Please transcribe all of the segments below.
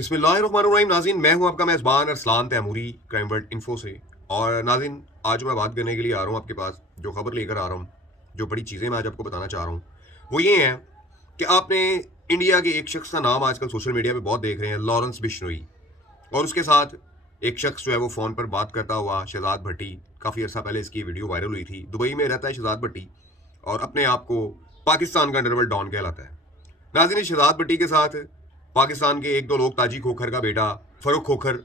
बिस्मिल्लाहिर्रहमानिर्रहीम। नाज़रीन, मैं हूं आपका मेज़बान Arsalan Taimuri crime world info से। और नाज़रीन, आज मैं बात करने के लिए आ रहा हूं आपके पास, जो खबर लेकर आ रहा हूं, जो बड़ी चीज़ें मैं आज आपको बताना चाह रहा हूं, वो ये हैं कि आपने इंडिया के एक शख्स का नाम आजकल सोशल मीडिया पे बहुत देख रहे हैं, लॉरेंस बिश्नोई। और उसके साथ एक शख्स जो है वो फ़ोन पर बात करता हुआ, शहजाद भट्टी। काफ़ी अर्सा पहले इसकी वीडियो वायरल हुई थी। दुबई में रहता है शहजाद भट्टी और अपने आप को पाकिस्तान का अंडरवर्ल्ड डॉन कहलाता है। नाज़रीन, शहजाद भट्टी के साथ पाकिस्तान के एक दो लोग, ताजी खोखर का बेटा फ़रूक खोखर,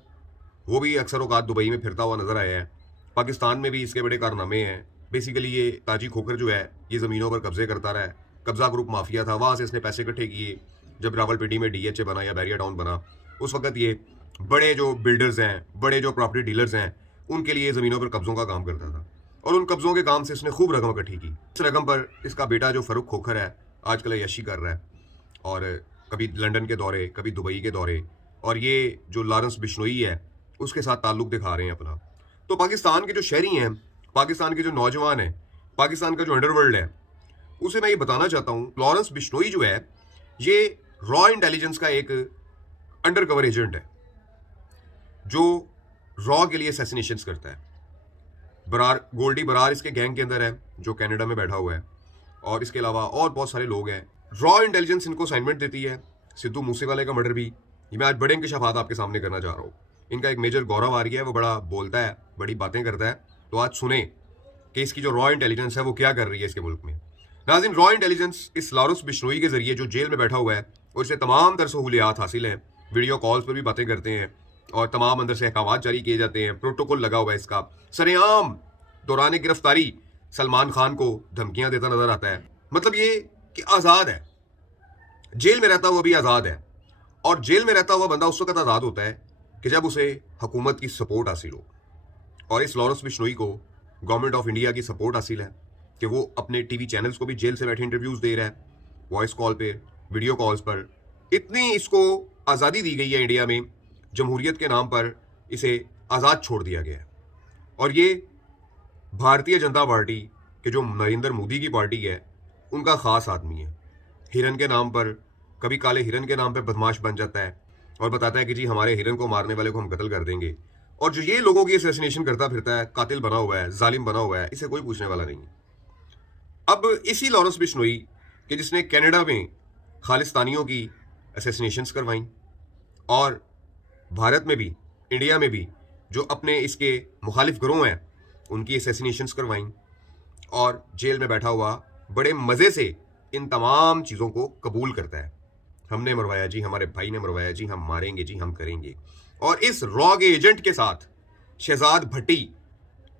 वो भी अक्सर औकात दुबई में फिरता हुआ नजर आया है। पाकिस्तान में भी इसके बड़े कारनामे हैं। बेसिकली ये ताजी खोखर जो है, ये ज़मीनों पर कब्जे करता रहा है। कब्जा ग्रुप माफिया था, वहाँ से इसने पैसे इकट्ठे किए। जब रावलपिंडी में DHA बना या बैरिया टाउन बना, उस वक्त ये बड़े जो बिल्डर्स हैं, बड़े जो प्रॉपर्टी डीलर्स हैं, उनके लिए ज़मीनों पर कब्जों का काम करता था। और उन कब्जों के काम से इसने खूब रकम इकट्ठी की। इस रकम पर इसका बेटा जो फ़रूक खोखर है, आजकल यशी कर रहा है। और कभी लंदन के दौरे, कभी दुबई के दौरे, और ये जो लॉरेंस बिश्नोई है उसके साथ ताल्लुक दिखा रहे हैं अपना। तो पाकिस्तान के जो शहरी हैं, पाकिस्तान के जो नौजवान हैं, पाकिस्तान का जो अंडरवर्ल्ड है, उसे मैं ये बताना चाहता हूँ, लॉरेंस बिश्नोई जो है ये रॉ इंटेलिजेंस का एक अंडर कवर एजेंट है, जो रॉ के लिए असैसिनेशंस करता है। बरार, गोल्डी बरार इसके गैंग के अंदर है, जो कनाडा में बैठा हुआ है। और इसके अलावा और बहुत सारे लोग हैं। रॉ इंटेलिजेंस इनको असाइनमेंट देती है। सिद्धू मूसेवाले का मर्डर भी, ये मैं आज बड़े इंकशाफात आपके सामने करना चाह रहा हूँ। इनका एक मेजर गौरव आर्य है, वो बड़ा बोलता है, बड़ी बातें करता है। तो आज सुने कि इसकी जो रॉ इंटेलिजेंस है वो क्या कर रही है इसके मुल्क में। नाज़रीन, रॉ इंटेलिजेंस इस लॉरेंस बिश्नोई के जरिए, जो जेल में बैठा हुआ है, और इसे तमाम तरह सहूलियात हासिल हैं। वीडियो कॉल्स पर भी बातें करते हैं और तमाम अंदर से अहकाम जारी किए जाते हैं। प्रोटोकॉल लगा हुआ है इसका। सरेआम दौरान गिरफ्तारी सलमान खान को धमकियां देता नजर आता है। मतलब ये कि आज़ाद है, जेल में रहता हुआ भी आज़ाद है। और जेल में रहता हुआ बंदा उस वक्त आज़ाद होता है कि जब उसे हुकूमत की सपोर्ट हासिल हो। और इस लॉरेंस बिश्नोई को गवर्नमेंट ऑफ इंडिया की सपोर्ट हासिल है कि वो अपने टीवी चैनल्स को भी जेल से बैठे इंटरव्यूज दे रहा है, वॉइस कॉल पे, वीडियो कॉल्स पर। इतनी इसको आज़ादी दी गई है इंडिया में, जमहूरियत के नाम पर इसे आज़ाद छोड़ दिया गया है। और ये भारतीय जनता पार्टी के जो नरेंद्र मोदी की पार्टी है, उनका ख़ास आदमी है। हिरन के नाम पर, कभी काले हिरन के नाम पर बदमाश बन जाता है और बताता है कि जी हमारे हिरन को मारने वाले को हम कत्ल कर देंगे। और जो ये लोगों की असैसिनेशन करता फिरता है, कातिल बना हुआ है, जालिम बना हुआ है, इसे कोई पूछने वाला नहीं है। अब इसी लॉरेंस बिश्नोई कि जिसने कनाडा में खालिस्तानियों की असैसिनेशंस करवाई, और भारत में भी, इंडिया में भी जो अपने इसके मुखालिफ गिरोह हैं उनकी असैसिनेशंस करवाई, और जेल में बैठा हुआ बड़े मज़े से इन तमाम चीज़ों को कबूल करता है। हमने मरवाया जी, हमारे भाई ने मरवाया जी, हम मारेंगे जी, हम करेंगे। और इस रॉ के एजेंट के साथ शहजाद भट्टी,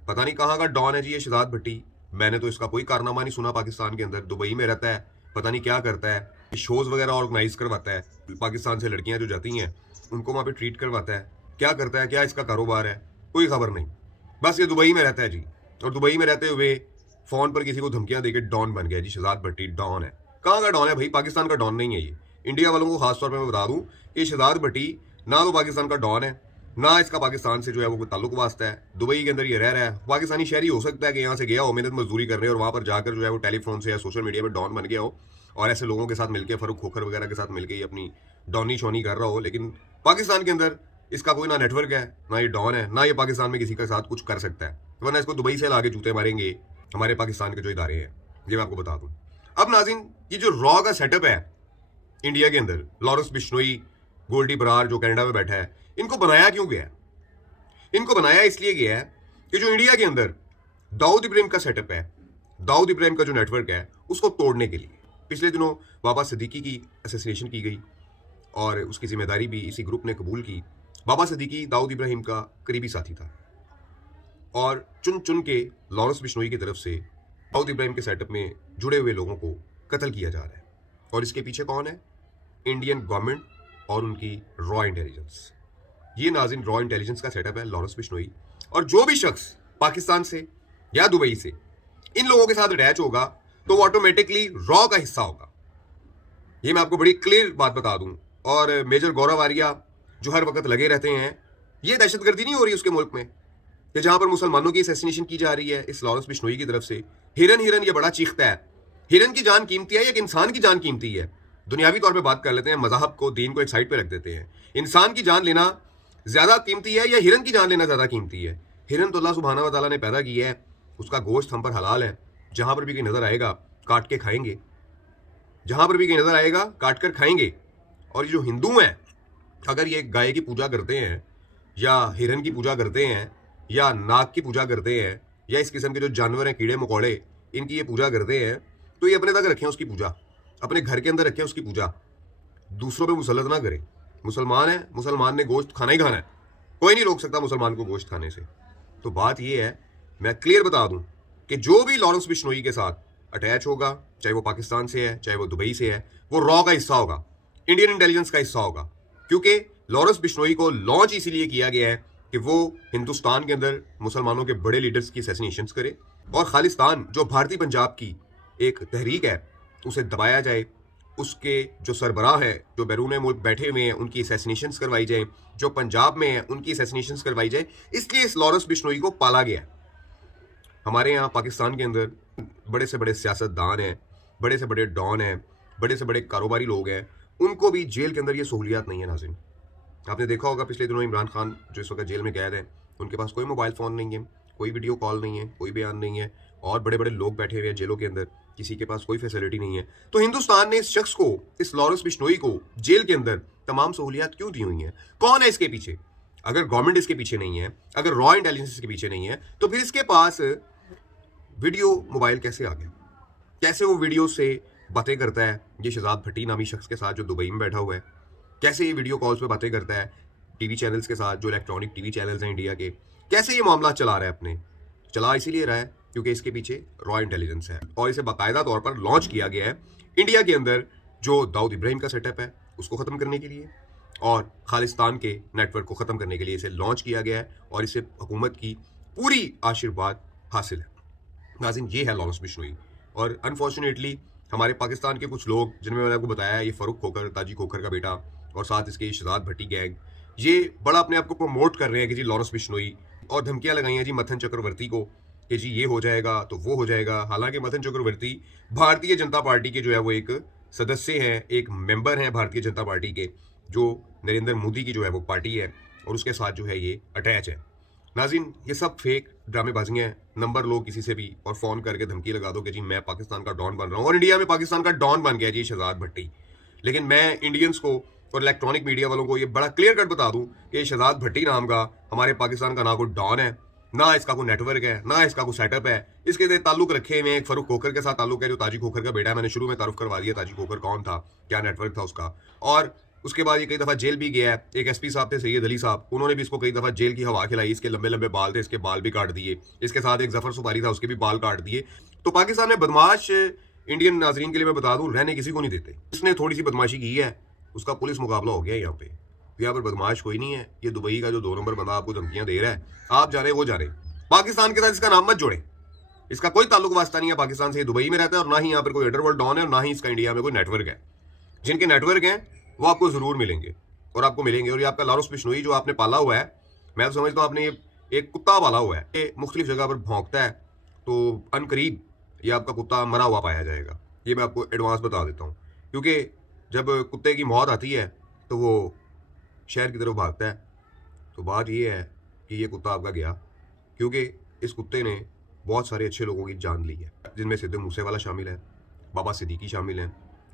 पता नहीं कहाँ का डॉन है जी ये शहजाद भट्टी। मैंने तो इसका कोई कारनामा नहीं सुना पाकिस्तान के अंदर। दुबई में रहता है, पता नहीं क्या करता है, शोज़ वगैरह ऑर्गेनाइज करवाता है, पाकिस्तान से लड़कियां जो जाती हैं उनको वहाँ पे ट्रीट करवाता है। क्या करता है, क्या इसका कारोबार है, कोई खबर नहीं। बस ये दुबई में रहता है जी, और दुबई में रहते हुए फ़ोन पर किसी को धमकियां देकर डॉन बन गया जी। शहजाद भट्टी डॉन है। कहाँ का डॉन है भाई? पाकिस्तान का डॉन नहीं है ये। इंडिया वालों को खासतौर पर मैं बता दूं कि शहजाद भट्टी ना तो पाकिस्तान का डॉन है, ना इसका पाकिस्तान से जो है वो कोई ताल्लुक वास्ता है। दुबई के अंदर ये रह रहा है। पाकिस्तानी शहरी हो सकता है कि यहाँ से गया हो मेहनत मजदूरी करने, और वहाँ पर जाकर जो है वो टेलीफोन से या सोशल मीडिया पर डॉन बन गया हो, और ऐसे लोगों के साथ मिलकर, फ़रूक खोखर वगैरह के साथ मिलकर ये अपनी डॉनी शोनी कर रहा हो। लेकिन पाकिस्तान के अंदर इसका कोई ना नेटवर्क है, ना ये डॉन है, ना ये पाकिस्तान में किसी के साथ कुछ कर सकता है, वरना इसको दुबई से लाके जूते मारेंगे हमारे पाकिस्तान के जो इदारे हैं। ये मैं आपको बता दूं। अब नाज़रीन, ये जो रॉ का सेटअप है इंडिया के अंदर, लॉरेंस बिश्नोई, गोल्डी बरार जो कनाडा में बैठा है, इनको बनाया क्यों गया है? इनको बनाया इसलिए गया है कि जो इंडिया के अंदर दाऊद इब्राहिम का सेटअप है, दाऊद इब्राहिम का जो नेटवर्क है, उसको तोड़ने के लिए। पिछले दिनों बाबा सिद्दीकी की असैसिनेशन की गई और उसकी जिम्मेदारी भी इसी ग्रुप ने कबूल की। बाबा सिद्दीकी दाऊद इब्राहिम का करीबी साथी था, और चुन चुन के लॉरेंस बिश्नोई की तरफ से दाऊद इब्राहिम के सेटअप में जुड़े हुए लोगों को कत्ल किया जा रहा है। और इसके पीछे कौन है? इंडियन गवर्नमेंट और उनकी रॉ इंटेलिजेंस। ये नाज़रीन रॉ इंटेलिजेंस का सेटअप है लॉरेंस बिश्नोई। और जो भी शख्स पाकिस्तान से या दुबई से इन लोगों के साथ अटैच होगा तो वो ऑटोमेटिकली रॉ का हिस्सा होगा। ये मैं आपको बड़ी क्लियर बात बता दूं। और मेजर गौरव आर्या जो हर वक्त लगे रहते हैं, ये दहशतगर्दी नहीं हो रही उसके मुल्क में कि जहां पर मुसलमानों की असैसिनेशन की जा रही है इस लॉरेंस बिश्नोई की तरफ से। हिरन हिरन ये बड़ा चीखता है। हिरन की जान कीमती है या एक इंसान की जान कीमती है? दुनियावी तौर पे बात कर लेते हैं, मज़हब को, दीन को एक साइड पे रख देते हैं। इंसान की जान लेना ज़्यादा कीमती है या हिरन की जान लेना ज़्यादा कीमती है? हिरन तो अल्लाह सुब्हानहू व तआला ने पैदा किया है, उसका गोश्त हम पर हलाल है, जहाँ पर भी कहीं नज़र आएगा काट के खाएंगे, जहाँ पर भी कहीं नज़र आएगा काट कर खाएंगे। और ये जो हिंदू हैं, अगर ये गाय की पूजा करते हैं या हिरन की पूजा करते हैं या नाग की पूजा करते हैं या इस किस्म के जो जानवर हैं, कीड़े मकोड़े, इनकी ये पूजा करते हैं, तो ये अपने तक रखें उसकी पूजा, अपने घर के अंदर रखें उसकी पूजा, दूसरों पे मुसल्लत ना करें। मुसलमान है, मुसलमान ने गोश्त खाना ही खाना है, कोई नहीं रोक सकता मुसलमान को गोश्त खाने से। तो बात ये है, मैं क्लियर बता दूं कि जो भी लॉरेंस बिश्नोई के साथ अटैच होगा, चाहे वो पाकिस्तान से है, चाहे वो दुबई से है, वो रॉ का हिस्सा होगा, इंडियन इंटेलिजेंस का हिस्सा होगा। क्योंकि लॉरेंस बिश्नोई को लॉन्च इसीलिए किया गया है कि वो हिंदुस्तान के अंदर मुसलमानों के बड़े लीडर्स की असैसिनेशंस करे और खालिस्तान जो भारतीय पंजाब की एक तहरीक है उसे दबाया जाए, उसके जो सरबराह है, जो बैरून मुल्क बैठे हुए हैं, उनकी असैसिनेशंस करवाई जाए, जो पंजाब में है उनकी असैसिनेशंस करवाई जाए। इसलिए इस लॉरेंस बिश्नोई को पाला गया। हमारे यहाँ पाकिस्तान के अंदर बड़े से बड़े सियासतदान हैं, बड़े से बड़े डॉन हैं, बड़े से बड़े कारोबारी लोग हैं, उनको भी जेल के अंदर ये सहूलियात नहीं है। नाज़रीन, आपने देखा होगा पिछले दिनों इमरान खान जो इस वक्त जेल में कैद हैं, उनके पास कोई मोबाइल फ़ोन नहीं है, कोई वीडियो कॉल नहीं है, कोई बयान नहीं है, और बड़े बड़े लोग बैठे हुए हैं जेलों के अंदर, किसी के पास कोई फैसिलिटी नहीं है। तो हिंदुस्तान ने इस शख्स को, इस लॉरेंस बिश्नोई को जेल के अंदर तमाम सहूलियात क्यों दी हुई हैं? कौन है इसके पीछे? अगर गवर्नमेंट इसके पीछे नहीं है, अगर रॉ इंटेलिजेंस इसके पीछे नहीं है, तो फिर इसके पास वीडियो मोबाइल कैसे आ गया? कैसे वो वीडियो से बातें करता है ये शहजाद भट्टी नामी शख्स के साथ जो दुबई में बैठा हुआ है? कैसे ये वीडियो कॉल्स पे बातें करता है टीवी चैनल्स के साथ, जो इलेक्ट्रॉनिक टीवी चैनल्स हैं इंडिया के? कैसे ये मामला चला रहा है अपने? चला इसीलिए रहा है क्योंकि इसके पीछे रॉ इंटेलिजेंस है और इसे बाकायदा तौर पर लॉन्च किया गया है इंडिया के अंदर जो दाऊद इब्राहिम का सेटअप है उसको ख़त्म करने के लिए और खालिस्तान के नेटवर्क को ख़त्म करने के लिए इसे लॉन्च किया गया है और इसे हुकूमत की पूरी आशीर्वाद हासिल है। नाज़रीन, ये है लॉरेंस बिश्नोई। और अनफॉर्चुनेटली हमारे पाकिस्तान के कुछ लोग, जिनमें मैंने आपको बताया, ये फ़ारूक खोखर, ताजी खोखर का बेटा, और साथ इसके शहजाद भट्टी गैंग, ये बड़ा अपने आप को प्रमोट कर रहे हैं कि जी लॉरेंस बिश्नोई, और धमकियां लगाई हैं जी मथन चक्रवर्ती को कि जी ये हो जाएगा तो वो हो जाएगा। हालांकि मथन चक्रवर्ती भारतीय जनता पार्टी के जो है वो एक सदस्य हैं, एक मेंबर हैं भारतीय जनता पार्टी के, जो नरेंद्र मोदी की जो है वो पार्टी है और उसके साथ जो है ये अटैच है। नाज़रीन, ये सब फेक ड्रामेबाजियाँ हैं। नंबर लो किसी से भी और फ़ोन करके धमकी लगा दो कि जी मैं पाकिस्तान का डॉन बन रहा हूँ, और इंडिया में पाकिस्तान का डॉन बन गया जी शहजाद भट्टी। लेकिन मैं इंडियंस को और इलेक्ट्रॉनिक मीडिया वालों को ये बड़ा क्लियर कट बता दूं कि शहजाद भट्टी नाम का हमारे पाकिस्तान का ना कोई डॉन है, ना इसका कोई नेटवर्क है, ना इसका कोई सेटअप है। इसके ताल्लुक रखे हुए एक फ़ारूक खोखर के साथ ताल्लुक है जो ताजी खोखर का बेटा है। मैंने शुरू में तारुफ करवा दिया ताजी खोखर कौन था, क्या नेटवर्क था उसका। और उसके बाद ये कई दफ़ा जेल भी गया है। एक एसपी साहब थे सैयद अली साहब, उन्होंने भी इसको कई दफ़ा जेल की हवा खिलाई। इसके लंबे लंबे बाल थे, इसके बाल भी काट दिए। इसके साथ एक जफर सुपारी था, उसके भी बाल काट दिए। तो पाकिस्तान में बदमाश इंडियन नाजरीन के लिए मैं बता दूं रहने किसी को नहीं देते। इसने थोड़ी सी बदमाशी की है, उसका पुलिस मुकाबला हो गया। यहाँ पर बदमाश कोई नहीं है। ये दुबई का जो 2 नंबर बंदा आपको धमकियां दे रहा है, आप जा रहे वो जा रहे, पाकिस्तान के साथ इसका नाम मत जोड़े। इसका कोई ताल्लुक वास्ता नहीं है पाकिस्तान से। दुबई में रहता है और ना ही यहाँ पर कोई अंडरवर्ल्ड डॉन है और ना ही इसका इंडिया में कोई नेटवर्क है। जिनके नेटवर्क हैं वो आपको जरूर मिलेंगे और आपको मिलेंगे। और ये आपका लॉरेंस बिश्नोई जो आपने पाला हुआ है, मैं तो समझता हूँ आपने एक कुत्ता पाला हुआ है। ये मुख्तलिफ जगह पर भौंकता है, तो अनकरीब ये आपका कुत्ता मरा हुआ पाया जाएगा। ये मैं आपको एडवांस बता देता हूँ, क्योंकि जब कुत्ते की मौत आती है तो वो शहर की तरफ भागता है। तो बात ये है कि ये कुत्ता आपका गया, क्योंकि इस कुत्ते ने बहुत सारे अच्छे लोगों की जान ली है, जिनमें सिद्धू मूसेवाला शामिल है, बाबा सिद्दीकी शामिल हैं,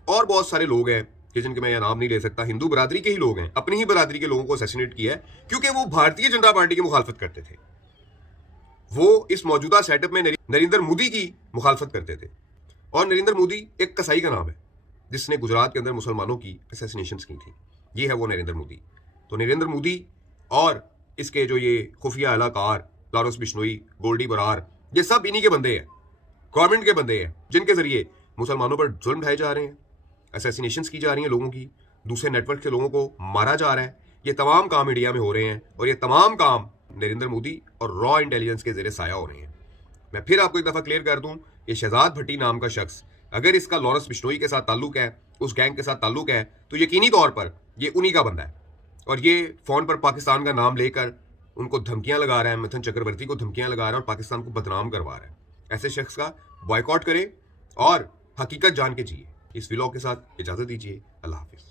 और बहुत सारे लोग हैं कि जिनके मैं यह नाम नहीं ले सकता। हिंदू बरादरी के ही लोग हैं, अपनी ही बरादरी के लोगों को असैसिनेट किया है क्योंकि वो भारतीय जनता पार्टी की मुखालफत करते थे। वो इस मौजूदा सेटअप में नरेंद्र मोदी की मुखालफत करते थे। और नरेंद्र मोदी एक कसाई का नाम है जिसने गुजरात के अंदर मुसलमानों की असैसिनेशंस की थी। ये है वो नरेंद्र मोदी। तो नरेंद्र मोदी और इसके जो ये खुफिया एहलकार लॉरेंस बिश्नोई, गोल्डी बरार, ये सब इन्हीं के बंदे हैं, गवर्नमेंट के बंदे हैं, जिनके जरिए मुसलमानों पर जुल्म ढाए जा रहे हैं, असैसिनेशंस की जा रही हैं लोगों की, दूसरे नेटवर्क के लोगों को मारा जा रहा है। ये तमाम काम इंडिया में हो रहे हैं और ये तमाम काम नरेंद्र मोदी और रॉ इंटेलिजेंस के ज़रिए साया हो रहे हैं। मैं फिर आपको एक दफ़ा क्लियर कर दूं, ये शहजाद भट्टी नाम का शख्स अगर इसका लॉरेंस बिश्नोई के साथ ताल्लुक है, उस गैंग के साथ ताल्लुक है, तो यकीनी तौर पर ये उन्हीं का बंदा है। और ये फ़ोन पर पाकिस्तान का नाम लेकर उनको धमकियां लगा रहा है, मथन चक्रवर्ती को धमकियां लगा रहा है और पाकिस्तान को बदनाम करवा रहा है। ऐसे शख्स का बॉयकॉट करें और हकीकत जान के जिए। इस व्लॉग के साथ इजाज़त दीजिए। अल्लाह हाफ़िज़।